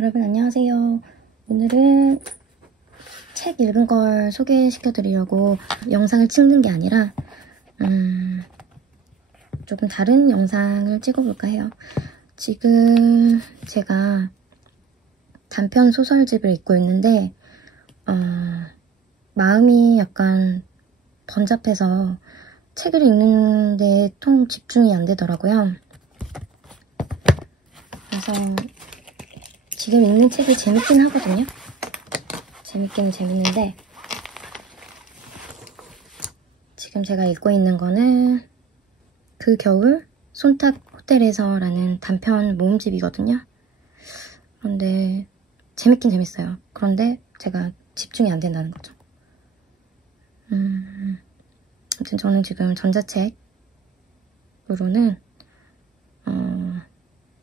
여러분 안녕하세요. 오늘은 책 읽은 걸 소개시켜 드리려고 영상을 찍는 게 아니라 조금 다른 영상을 찍어볼까 해요. 지금 제가 단편 소설집을 읽고 있는데 마음이 약간 번잡해서 책을 읽는데 통 집중이 안 되더라고요. 그래서 지금 읽는 책이 재밌긴 하거든요. 재밌기는 재밌는데 지금 제가 읽고 있는 거는 그 겨울 손탁 호텔에서 라는 단편 모음집이거든요. 그런데 재밌긴 재밌어요. 그런데 제가 집중이 안 된다는 거죠. 아무튼 저는 지금 전자책으로는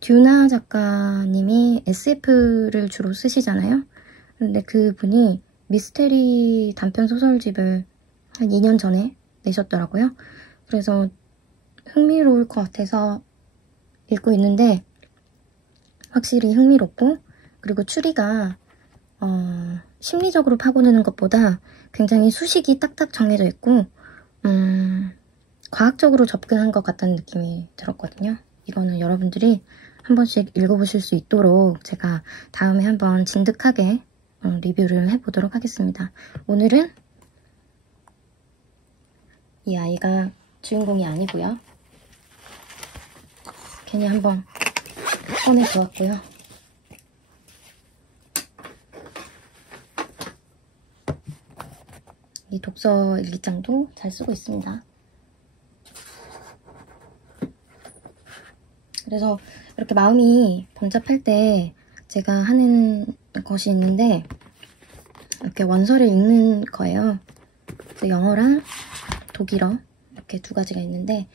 듀나 작가님이 SF를 주로 쓰시잖아요. 근데 그분이 미스테리 단편 소설집을 한 2년 전에 내셨더라고요. 그래서 흥미로울 것 같아서 읽고 있는데 확실히 흥미롭고, 그리고 추리가 심리적으로 파고드는 것보다 굉장히 수식이 딱딱 정해져 있고 과학적으로 접근한 것 같다는 느낌이 들었거든요. 이거는 여러분들이 한 번씩 읽어보실 수 있도록 제가 다음에 한번 진득하게 리뷰를 해보도록 하겠습니다. 오늘은 이 아이가 주인공이 아니고요. 괜히 한번 꺼내보았고요. 이 독서 일기장도 잘 쓰고 있습니다. 그래서 이렇게 마음이 번잡할 때 제가 하는 것이 있는데 이렇게 원서를 읽는 거예요. 영어랑 독일어 이렇게 두 가지가 있는데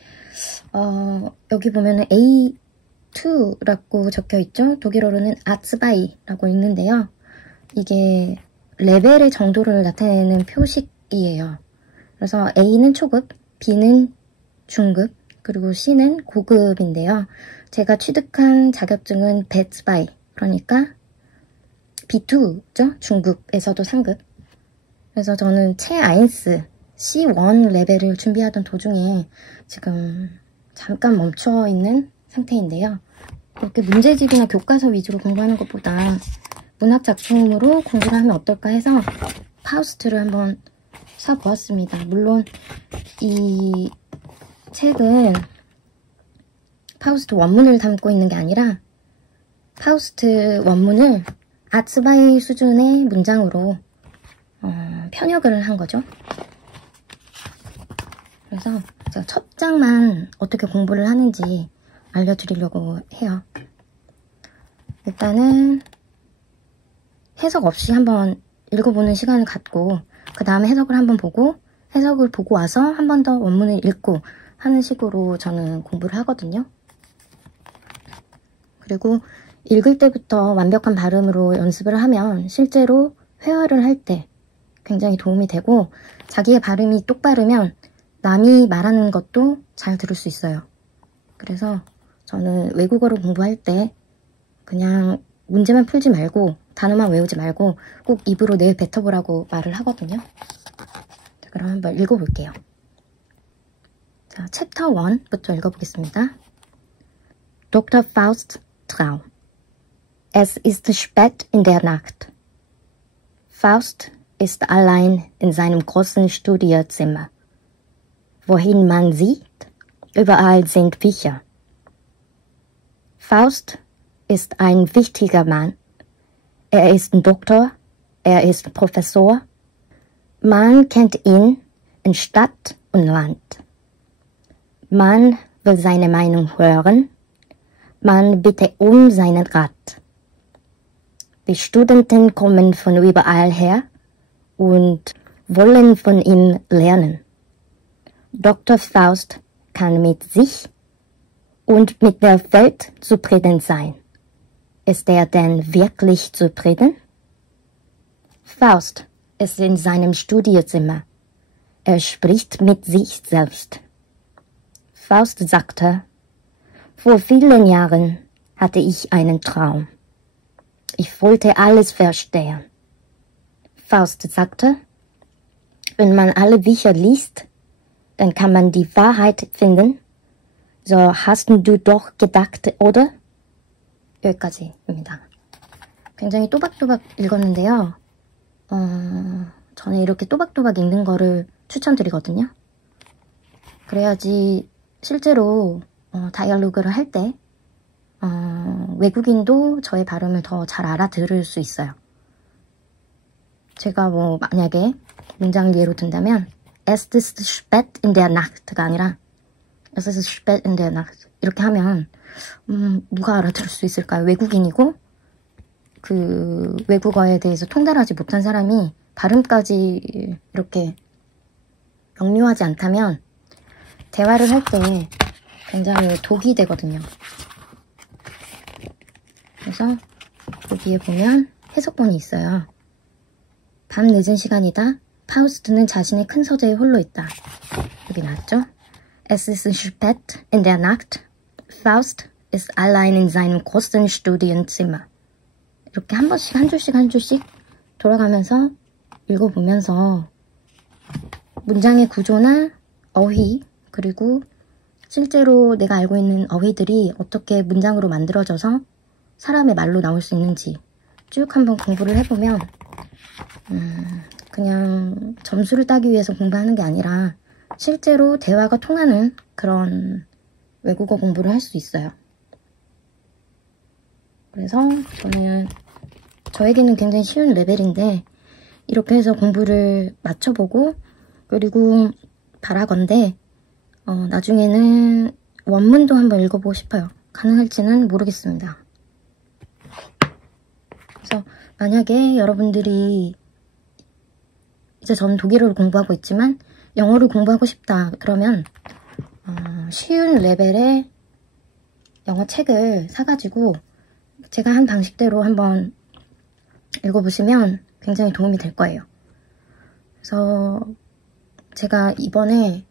여기 보면은 A2라고 적혀 있죠. 독일어로는 아츠바이라고 읽는데요. 이게 레벨의 정도를 나타내는 표식이에요. 그래서 A는 초급, B는 중급, 그리고 C는 고급인데요. 제가 취득한 자격증은 베츠바이, 그러니까 B2죠? 중급에서도 상급. 그래서 저는 최아인스 C1 레벨을 준비하던 도중에 지금 잠깐 멈춰 있는 상태인데요. 이렇게 문제집이나 교과서 위주로 공부하는 것보다 문학 작품으로 공부를 하면 어떨까 해서 파우스트를 한번 사보았습니다. 물론 이 책은 파우스트 원문을 담고 있는 게 아니라 파우스트 원문을 아츠바이 수준의 문장으로 편역을 한 거죠. 그래서 제가 첫 장만 어떻게 공부를 하는지 알려드리려고 해요. 일단은 해석 없이 한번 읽어보는 시간을 갖고 그 다음에 해석을 한번 보고 해석을 보고 와서 한 번 더 원문을 읽고 하는 식으로 저는 공부를 하거든요. 그리고 읽을 때부터 완벽한 발음으로 연습을 하면 실제로 회화를 할 때 굉장히 도움이 되고, 자기의 발음이 똑바르면 남이 말하는 것도 잘 들을 수 있어요. 그래서 저는 외국어를 공부할 때 그냥 문제만 풀지 말고 단어만 외우지 말고 꼭 입으로 내일 뱉어보라고 말을 하거든요. 자, 그럼 한번 읽어볼게요. 자, 챕터 1부터 읽어보겠습니다. Dr. Faust Traum. Es ist spät in der Nacht. Faust ist allein in seinem großen Studierzimmer. Wohin man sieht, überall sind Bücher. Faust ist ein wichtiger Mann. Er ist ein Doktor, er ist Professor. Man kennt ihn in Stadt und Land. Man will seine Meinung hören. Man bittet um seinen Rat. Die Studenten kommen von überall her und wollen von ihm lernen. Dr. Faust kann mit sich und mit der Welt zufrieden sein. Ist er denn wirklich zufrieden? Faust ist in seinem Studiezimmer. Er spricht mit sich selbst. Faust sagte, vor vielen Jahren hatte ich einen Traum. Ich wollte alles verstehen. Faust sagte, wenn man alle Bücher liest, dann kann man die Wahrheit finden. So hast du doch gedacht, oder? 여기까지입니다. 굉장히 또박또박 읽었는데요. 저는 이렇게 또박또박 읽는 거를 추천드리거든요. 그래야지 실제로 다이얼로그를 할 때 외국인도 저의 발음을 더 잘 알아들을 수 있어요. 제가 뭐 만약에 문장을 예로 든다면 Es ist spät in der Nacht가 아니라 Es ist spät in der Nacht 이렇게 하면 누가 알아들을 수 있을까요? 외국인이고 그 외국어에 대해서 통달하지 못한 사람이 발음까지 이렇게 명료하지 않다면 대화를 할 때 굉장히 독이 되거든요. 그래서 여기에 보면 해석본이 있어요. 밤 늦은 시간이다. 파우스트는 자신의 큰 서재에 홀로 있다. 여기 나왔죠? Es ist spät in der Nacht. Faust ist allein in seinem großen Studienzimmer. 이렇게 한 번씩 한 줄씩 돌아가면서 읽어보면서 문장의 구조나 어휘 그리고 실제로 내가 알고 있는 어휘들이 어떻게 문장으로 만들어져서 사람의 말로 나올 수 있는지 쭉 한번 공부를 해보면 그냥 점수를 따기 위해서 공부하는 게 아니라 실제로 대화가 통하는 그런 외국어 공부를 할 수 있어요. 그래서 저는 저에게는 굉장히 쉬운 레벨인데 이렇게 해서 공부를 맞춰보고 그리고 바라건대 나중에는 원문도 한번 읽어보고 싶어요. 가능할지는 모르겠습니다. 그래서 만약에 여러분들이 이제 저는 독일어를 공부하고 있지만 영어를 공부하고 싶다 그러면 쉬운 레벨의 영어 책을 사가지고 제가 한 방식대로 한번 읽어보시면 굉장히 도움이 될 거예요. 그래서 제가 이번에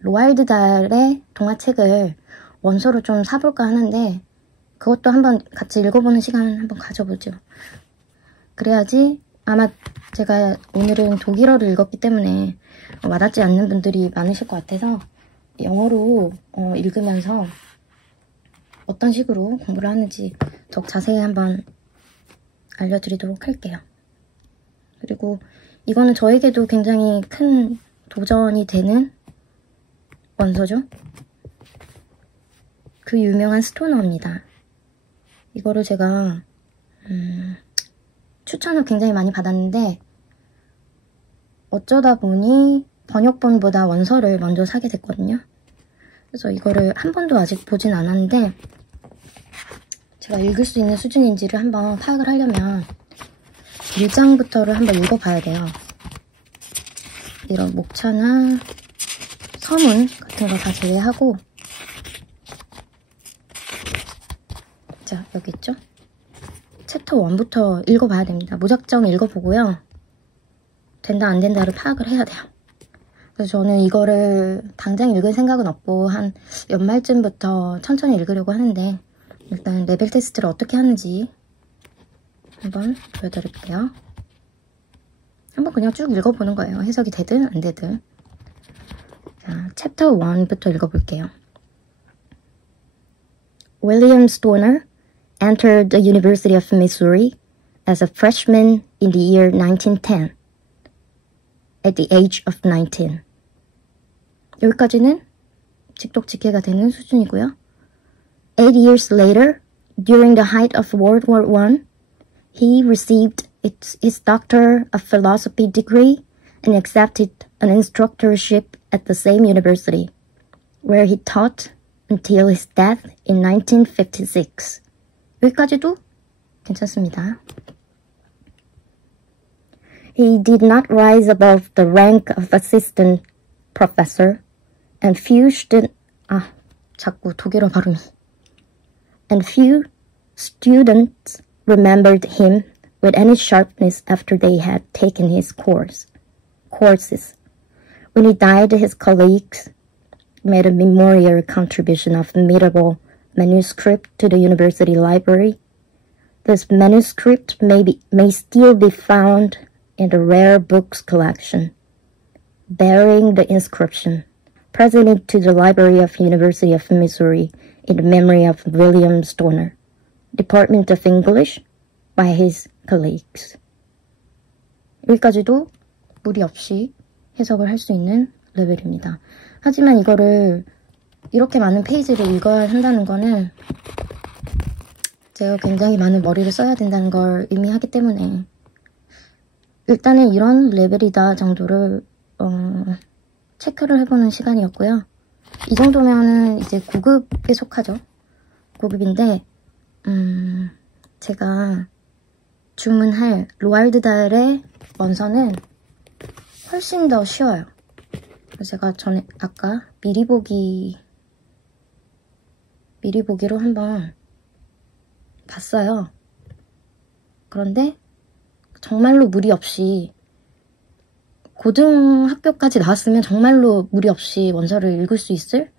로알드 달의 동화책을 원서로 좀 사볼까 하는데 그것도 한번 같이 읽어보는 시간 한번 가져보죠. 그래야지 아마 제가 오늘은 독일어를 읽었기 때문에 와닿지 않는 분들이 많으실 것 같아서 영어로 읽으면서 어떤 식으로 공부를 하는지 더 자세히 한번 알려드리도록 할게요. 그리고 이거는 저에게도 굉장히 큰 도전이 되는 원서죠. 그 유명한 스토너입니다. 이거를 제가 추천을 굉장히 많이 받았는데 어쩌다 보니 번역본보다 원서를 먼저 사게 됐거든요. 그래서 이거를 한 번도 아직 보진 않았는데 제가 읽을 수 있는 수준인지를 한번 파악을 하려면 1장부터를 한번 읽어봐야 돼요. 이런 목차나 서문 같은 거 다 제외하고 자 여기 있죠? 챕터 1부터 읽어봐야 됩니다. 무작정 읽어보고요. 된다 안 된다를 파악을 해야 돼요. 그래서 저는 이거를 당장 읽을 생각은 없고 한 연말쯤부터 천천히 읽으려고 하는데 일단 레벨 테스트를 어떻게 하는지 한번 보여드릴게요. 한번 그냥 쭉 읽어보는 거예요. 해석이 되든 안 되든. 자, 챕터 1부터 읽어볼게요. William Stoner entered the University of Missouri as a freshman in the year 1910 at the age of 19. 여기까지는 직독직해가 되는 수준이고요. 8 years later, during the height of World War I, he received his Doctor of Philosophy degree and accepted an instructorship at the same university, where he taught until his death in 1956. 여기까지도 괜찮습니다. He did not rise above the rank of assistant professor, and few 자꾸 독일어 발음이. And few students remembered him with any sharpness after they had taken his courses. When he died, his colleagues made a memorial contribution of admirable manuscript to the university library. This manuscript may still be found in the rare books collection, bearing the inscription, presented to the Library of University of Missouri in the memory of William Stoner, Department of English, by his colleagues. 여기까지도 무리 없이 해석을 할 수 있는 레벨입니다. 하지만 이거를 이렇게 많은 페이지를 읽어야 한다는 거는 제가 굉장히 많은 머리를 써야 된다는 걸 의미하기 때문에 일단은 이런 레벨이다 정도를 체크를 해보는 시간이었고요. 이 정도면은 이제 9급에 속하죠. 9급인데 제가 주문할 로알드 달의 원서는 훨씬 더 쉬워요. 제가 전에 아까 미리 보기로 한번 봤어요. 그런데 정말로 무리 없이 고등학교까지 나왔으면 정말로 무리 없이 원서를 읽을 수 있을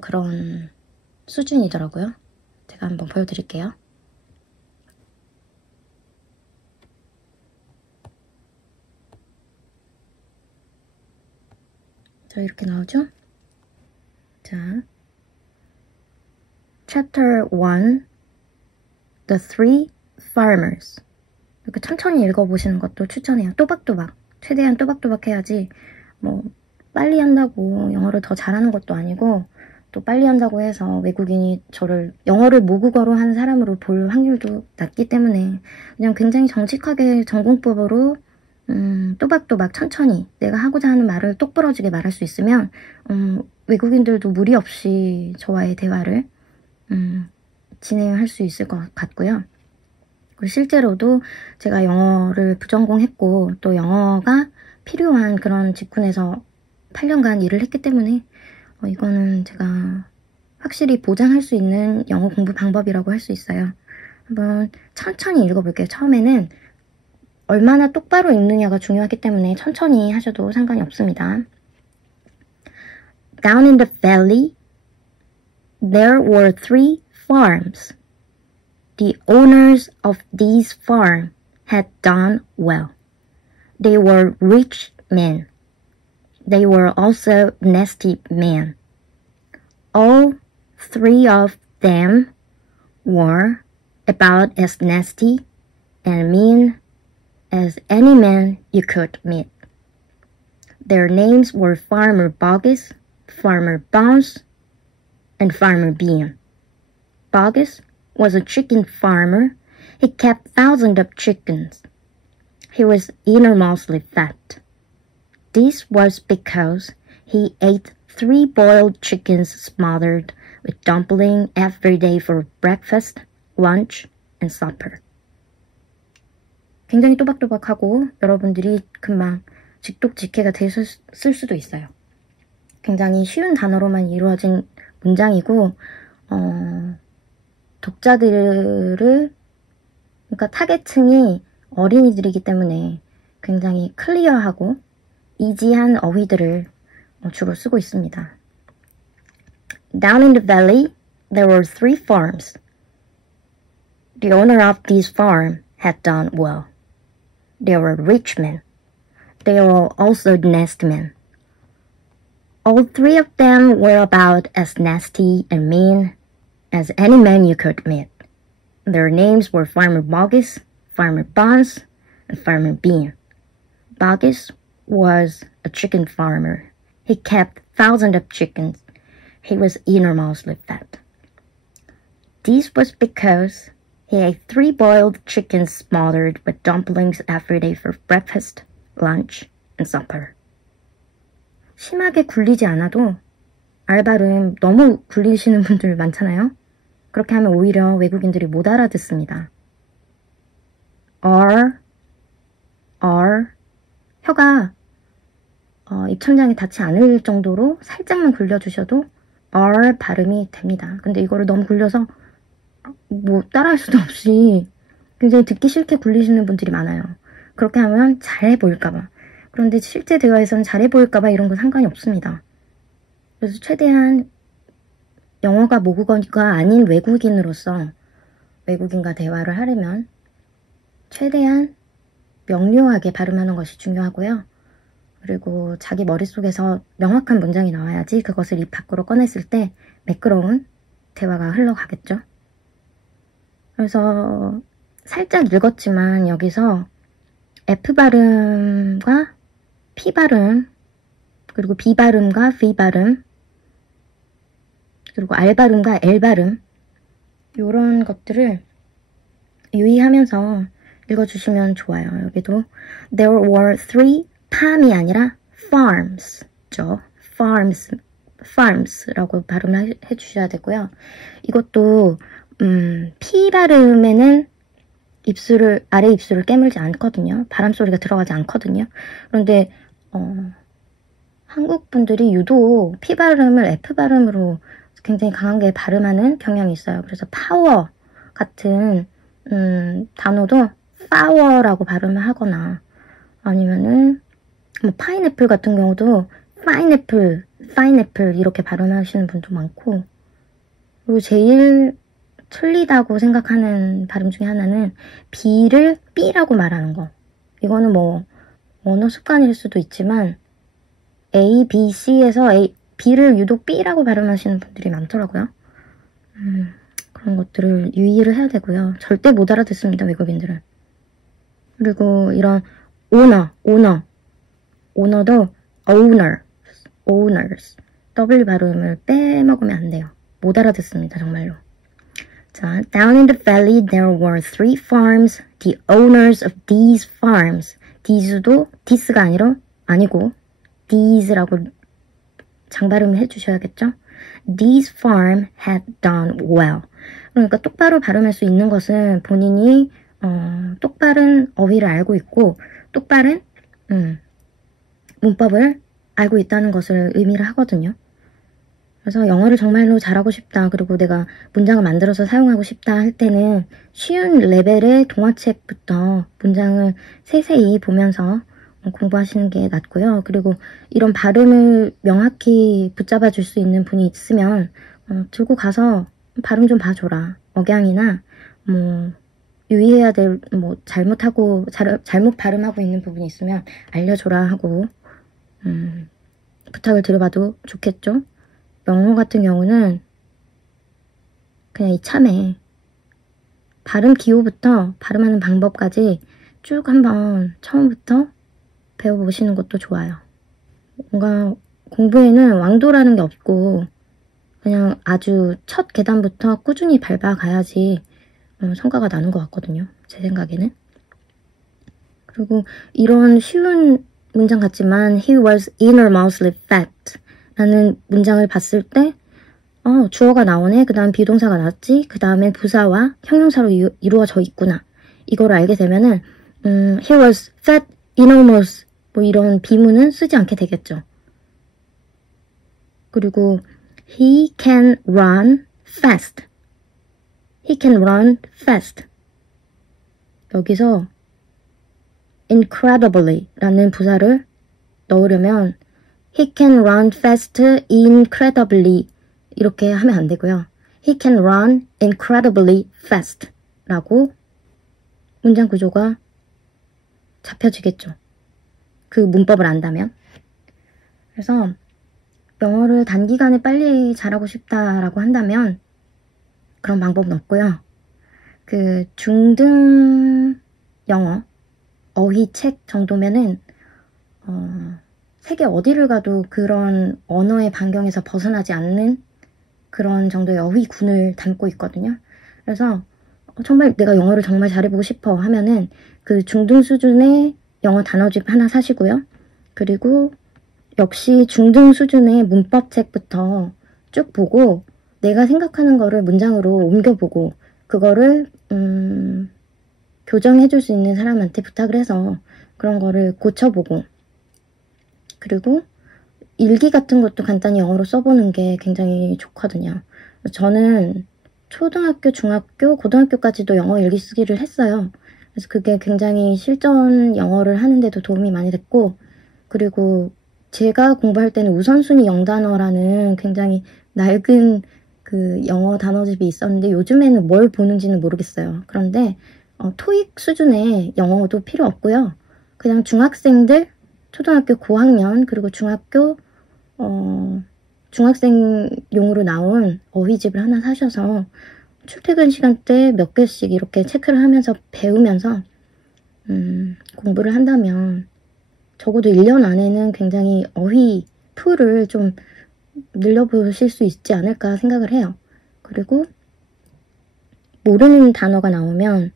그런 수준이더라고요. 제가 한번 보여드릴게요. 자, 이렇게 나오죠? 자, Chapter 1 The Three Farmers. 이렇게 천천히 읽어보시는 것도 추천해요. 또박또박. 최대한 또박또박 해야지 뭐 빨리 한다고 영어를 더 잘하는 것도 아니고 또 빨리 한다고 해서 외국인이 저를 영어를 모국어로 한 사람으로 볼 확률도 낮기 때문에 그냥 굉장히 정직하게 전공법으로 또박또박 천천히 내가 하고자 하는 말을 똑부러지게 말할 수 있으면 외국인들도 무리 없이 저와의 대화를 진행할 수 있을 것 같고요. 그리고 실제로도 제가 영어를 부전공했고 또 영어가 필요한 그런 직군에서 8년간 일을 했기 때문에 이거는 제가 확실히 보장할 수 있는 영어 공부 방법이라고 할 수 있어요. 한번 천천히 읽어볼게요. 처음에는 얼마나 똑바로 읽느냐가 중요하기 때문에 천천히 하셔도 상관이 없습니다. Down in the valley, there were 3 farms. The owners of these farms had done well. They were rich men. They were also nasty men. All 3 of them were about as nasty and mean as any man you could meet. Their names were Farmer Boggis, Farmer Bounce, and Farmer Bean. Boggis was a chicken farmer. He kept thousands of chickens. He was enormously fat. This was because he ate 3 boiled chickens smothered with dumpling every day for breakfast, lunch, and supper. 굉장히 또박또박하고 여러분들이 금방 직독직해가 됐을 수도 있어요. 굉장히 쉬운 단어로만 이루어진 문장이고 독자들을 그러니까 타겟층이 어린이들이기 때문에 굉장히 클리어하고 이지한 어휘들을 주로 쓰고 있습니다. Down in the valley, there were 3 farms. The owner of these farms had done well. They were rich men. They were also nasty men. All 3 of them were about as nasty and mean as any man you could meet. Their names were Farmer Boggis, Farmer Bounce, and Farmer Bean. Boggis was a chicken farmer. He kept thousands of chickens. He was enormously fat. This was because he ate 3 boiled chickens smothered with dumplings every day for breakfast, lunch, and supper. 심하게 굴리지 않아도 알발음 너무 굴리시는 분들 많잖아요. 그렇게 하면 오히려 외국인들이 못 알아듣습니다. 혀가 입천장에 닿지 않을 정도로 살짝만 굴려주셔도 발음이 됩니다. 근데 이거를 너무 굴려서 뭐 따라할 수도 없이 굉장히 듣기 싫게 굴리시는 분들이 많아요. 그렇게 하면 잘해 보일까봐. 그런데 실제 대화에서는 잘해 보일까봐 이런 건 상관이 없습니다. 그래서 최대한 영어가 모국어가 아닌 외국인으로서 외국인과 대화를 하려면 최대한 명료하게 발음하는 것이 중요하고요. 그리고 자기 머릿속에서 명확한 문장이 나와야지 그것을 입 밖으로 꺼냈을 때 매끄러운 대화가 흘러가겠죠. 그래서 살짝 읽었지만 여기서 F 발음과 P 발음, 그리고 B 발음과 V 발음, 그리고 R 발음과 L 발음, 이런 것들을 유의하면서 읽어주시면 좋아요. 여기도 There were 3 farm이 아니라 farms죠. farms라고 발음을 해주셔야 되고요. 이것도 P 발음에는 아래 입술을 깨물지 않거든요. 바람소리가 들어가지 않거든요. 그런데 한국 분들이 유독 P 발음을 F 발음으로 굉장히 강하게 발음하는 경향이 있어요. 그래서 파워 같은 단어도 파워라고 발음을 하거나 아니면은 뭐 파인애플 같은 경우도 파인애플 이렇게 발음하시는 분도 많고, 그리고 제일 틀리다고 생각하는 발음 중에 하나는 B를 B라고 말하는 거. 이거는 뭐 언어 습관일 수도 있지만 A, B, C에서 B를 유독 B라고 발음하시는 분들이 많더라고요. 그런 것들을 유의를 해야 되고요. 절대 못 알아듣습니다, 외국인들은. 그리고 이런 오너도 owners, W 발음을 빼먹으면 안 돼요. 못 알아듣습니다, 정말로. 자, down in the valley there were 3 farms. The owners of these farms. these도 this가 아니고 these라고 장발음을 해주셔야겠죠? These farm had done well. 그러니까 똑바로 발음할 수 있는 것은 본인이 똑바른 어휘를 알고 있고 똑바른 문법을 알고 있다는 것을 의미를 하거든요. 그래서 영어를 정말로 잘하고 싶다, 그리고 내가 문장을 만들어서 사용하고 싶다 할 때는 쉬운 레벨의 동화책부터 문장을 세세히 보면서 공부하시는 게 낫고요. 그리고 이런 발음을 명확히 붙잡아 줄 수 있는 분이 있으면 들고 가서 발음 좀 봐줘라. 억양이나 뭐 유의해야 될 뭐 잘못 발음하고 있는 부분이 있으면 알려줘라 하고 부탁을 드려봐도 좋겠죠. 영어 같은 경우는 그냥 이참에 발음 기호부터 발음하는 방법까지 쭉 한번 처음부터 배워보시는 것도 좋아요. 뭔가 공부에는 왕도라는 게 없고 그냥 아주 첫 계단부터 꾸준히 밟아가야지 성과가 나는 것 같거든요. 제 생각에는. 그리고 이런 쉬운 문장 같지만 He was enormously fat 라는 문장을 봤을 때 주어가 나오네, 그 다음 비동사가 나왔지, 그 다음에 부사와 형용사로 이루어져 있구나, 이거를 알게 되면은 He was fat, enormous 뭐 이런 비문은 쓰지 않게 되겠죠. 그리고 He can run fast. He can run fast. 여기서 incredibly 라는 부사를 넣으려면 He can run fast incredibly 이렇게 하면 안 되고요. He can run incredibly fast 라고 문장 구조가 잡혀지겠죠. 그 문법을 안다면. 그래서 영어를 단기간에 빨리 잘하고 싶다라고 한다면 그런 방법은 없고요. 그 중등 영어 어휘 책 정도면은 세계 어디를 가도 그런 언어의 반경에서 벗어나지 않는 그런 정도의 어휘군을 담고 있거든요. 그래서 정말 내가 영어를 정말 잘해보고 싶어 하면은 그 중등 수준의 영어 단어집 하나 사시고요. 그리고 역시 중등 수준의 문법책부터 쭉 보고 내가 생각하는 거를 문장으로 옮겨보고 그거를 교정해줄 수 있는 사람한테 부탁을 해서 그런 거를 고쳐보고, 그리고 일기 같은 것도 간단히 영어로 써보는 게 굉장히 좋거든요. 저는 초등학교, 중학교, 고등학교까지도 영어 일기 쓰기를 했어요. 그래서 그게 굉장히 실전 영어를 하는데도 도움이 많이 됐고, 그리고 제가 공부할 때는 우선순위 영단어라는 굉장히 낡은 그 그 영어 단어집이 있었는데 요즘에는 뭘 보는지는 모르겠어요. 그런데 토익 수준의 영어도 필요 없고요. 그냥 중학생들, 초등학교 고학년, 그리고 중학생용으로 나온 어휘집을 하나 사셔서 출퇴근 시간 때 몇 개씩 이렇게 체크를 하면서 배우면서 공부를 한다면 적어도 1년 안에는 굉장히 어휘 풀을 좀 늘려보실 수 있지 않을까 생각을 해요. 그리고 모르는 단어가 나오면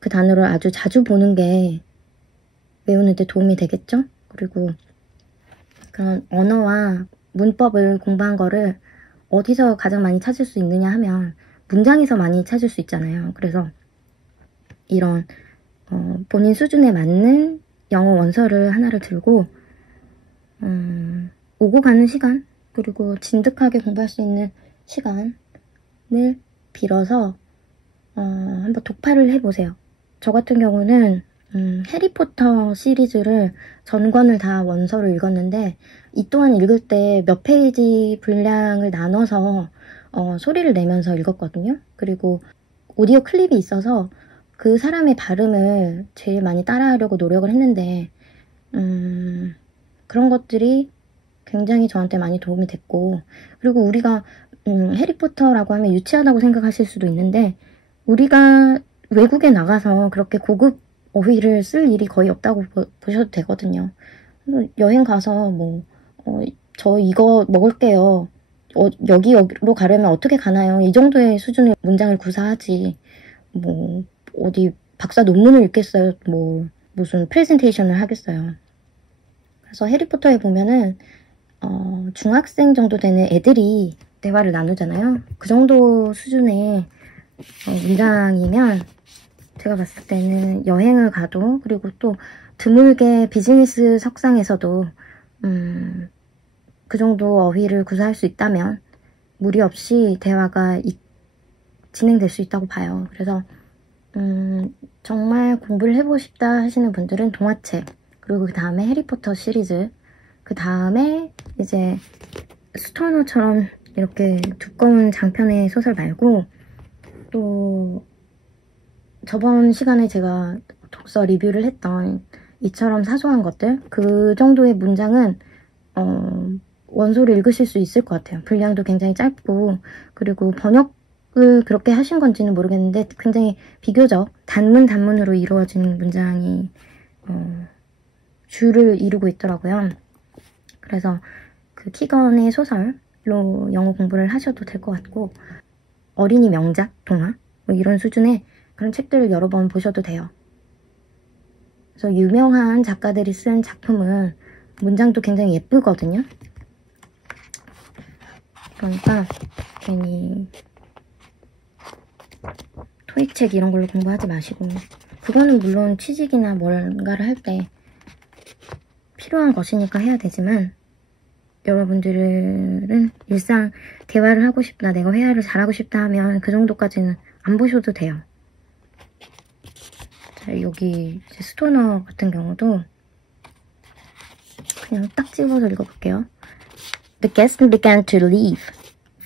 그 단어를 아주 자주 보는 게 외우는 데 도움이 되겠죠? 그리고 그런 언어와 문법을 공부한 거를 어디서 가장 많이 찾을 수 있느냐 하면 문장에서 많이 찾을 수 있잖아요. 그래서 이런 본인 수준에 맞는 영어 원서를 하나를 들고 오고 가는 시간, 그리고 진득하게 공부할 수 있는 시간을 빌어서 한번 독파를 해보세요. 저 같은 경우는 해리포터 시리즈를 전권을 다 원서를 읽었는데 이 또한 읽을 때 몇 페이지 분량을 나눠서 소리를 내면서 읽었거든요. 그리고 오디오 클립이 있어서 그 사람의 발음을 제일 많이 따라하려고 노력을 했는데 그런 것들이 굉장히 저한테 많이 도움이 됐고, 그리고 우리가 해리포터라고 하면 유치하다고 생각하실 수도 있는데 우리가 외국에 나가서 그렇게 고급 어휘를 쓸 일이 거의 없다고 보셔도 되거든요. 여행 가서 저 이거 먹을게요. 여기로 가려면 어떻게 가나요? 이 정도의 수준의 문장을 구사하지. 어디 박사 논문을 읽겠어요? 무슨 프레젠테이션을 하겠어요? 그래서 해리포터에 보면은 중학생 정도 되는 애들이 대화를 나누잖아요. 그 정도 수준의 문장이면 제가 봤을 때는 여행을 가도, 그리고 또 드물게 비즈니스 석상에서도 그 정도 어휘를 구사할 수 있다면 무리 없이 대화가 진행될 수 있다고 봐요. 그래서 정말 공부를 해보고 싶다 하시는 분들은 동화책, 그리고 그 다음에 해리포터 시리즈, 그 다음에 이제 스토너처럼 이렇게 두꺼운 장편의 소설 말고, 또 저번 시간에 제가 독서 리뷰를 했던 이처럼 사소한 것들, 그 정도의 문장은 원소를 읽으실 수 있을 것 같아요. 분량도 굉장히 짧고, 그리고 번역을 그렇게 하신 건지는 모르겠는데 굉장히 비교적 단문으로 이루어진 문장이 줄을 이루고 있더라고요. 그래서 그 키건의 소설로 영어 공부를 하셔도 될 것 같고, 어린이 명작, 동화 이런 수준의 그런 책들을 여러 번 보셔도 돼요. 그래서 유명한 작가들이 쓴 작품은 문장도 굉장히 예쁘거든요. 그러니까 괜히 토익책 이런 걸로 공부하지 마시고, 그거는 물론 취직이나 뭔가를 할 때 필요한 것이니까 해야 되지만, 여러분들은 일상 대화를 하고 싶다, 내가 회화를 잘하고 싶다 하면 그 정도까지는 안 보셔도 돼요. 자, 여기 이제 스토너 같은 경우도 그냥 딱 찍어서 읽어볼게요. The guests began to leave.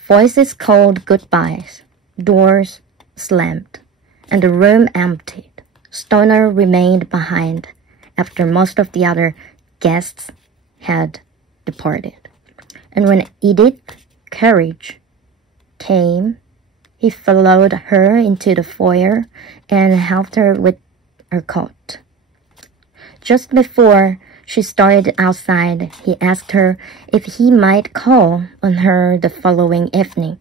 Voices called goodbyes. Doors slammed. And the room emptied. Stoner remained behind after most of the other guests had departed. And when Edith Carriage came, he followed her into the foyer and helped her with her coat. Just before she started outside, he asked her if he might call on her the following evening.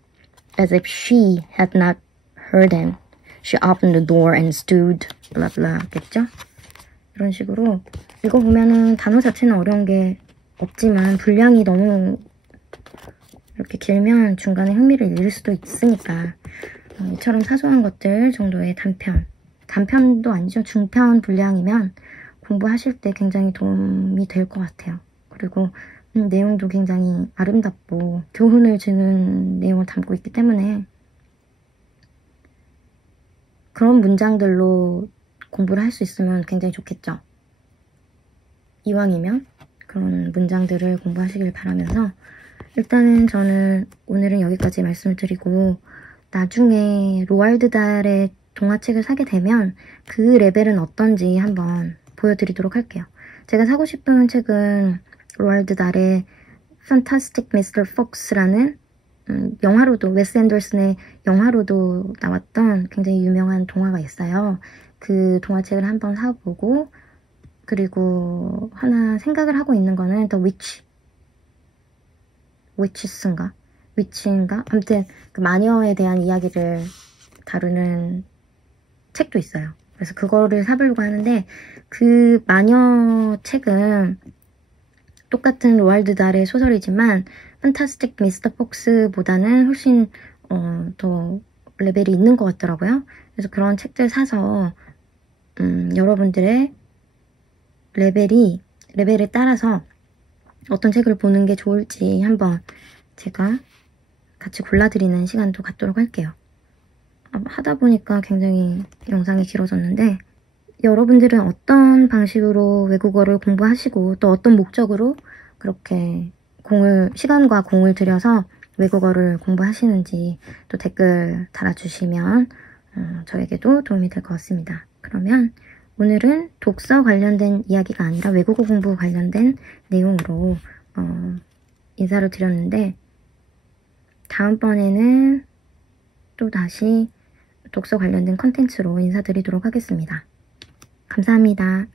As if she had not heard him, she opened the door and stood, blah blah, 겠죠? 이런 식으로 읽어보면은 단어 자체는 어려운 게 없지만 분량이 너무 이렇게 길면 중간에 흥미를 잃을 수도 있으니까 이처럼 사소한 것들 정도의 단편도 아니죠. 중편 분량이면 공부하실 때 굉장히 도움이 될 것 같아요. 그리고 내용도 굉장히 아름답고 교훈을 주는 내용을 담고 있기 때문에 그런 문장들로 공부를 할 수 있으면 굉장히 좋겠죠. 이왕이면 그런 문장들을 공부하시길 바라면서 일단은 저는 오늘은 여기까지 말씀을 드리고 나중에 로알드 달의 동화책을 사게 되면 그 레벨은 어떤지 한번 보여드리도록 할게요. 제가 사고 싶은 책은 로알드 달의 Fantastic Mr. Fox라는 영화로도 웨스 앤더슨의 영화로도 나왔던 굉장히 유명한 동화가 있어요. 그 동화책을 한번 사보고 그리고 하나 생각을 하고 있는 거는 The Witches인가? 위치인가? 아무튼 그 마녀에 대한 이야기를 다루는 책도 있어요. 그래서 그거를 사보려고 하는데 그 마녀 책은 똑같은 로알드 달의 소설이지만 판타스틱 미스터 폭스보다는 훨씬 더 레벨이 있는 것 같더라고요. 그래서 그런 책들 사서 여러분들의 레벨에 따라서 어떤 책을 보는 게 좋을지 한번 제가 같이 골라드리는 시간도 갖도록 할게요. 하다 보니까 굉장히 영상이 길어졌는데 여러분들은 어떤 방식으로 외국어를 공부하시고 또 어떤 목적으로 그렇게 시간과 공을 들여서 외국어를 공부하시는지 또 댓글 달아주시면 저에게도 도움이 될 것 같습니다. 그러면 오늘은 독서 관련된 이야기가 아니라 외국어 공부 관련된 내용으로 인사를 드렸는데 다음번에는 또 다시 독서 관련된 컨텐츠로 인사드리도록 하겠습니다. 감사합니다.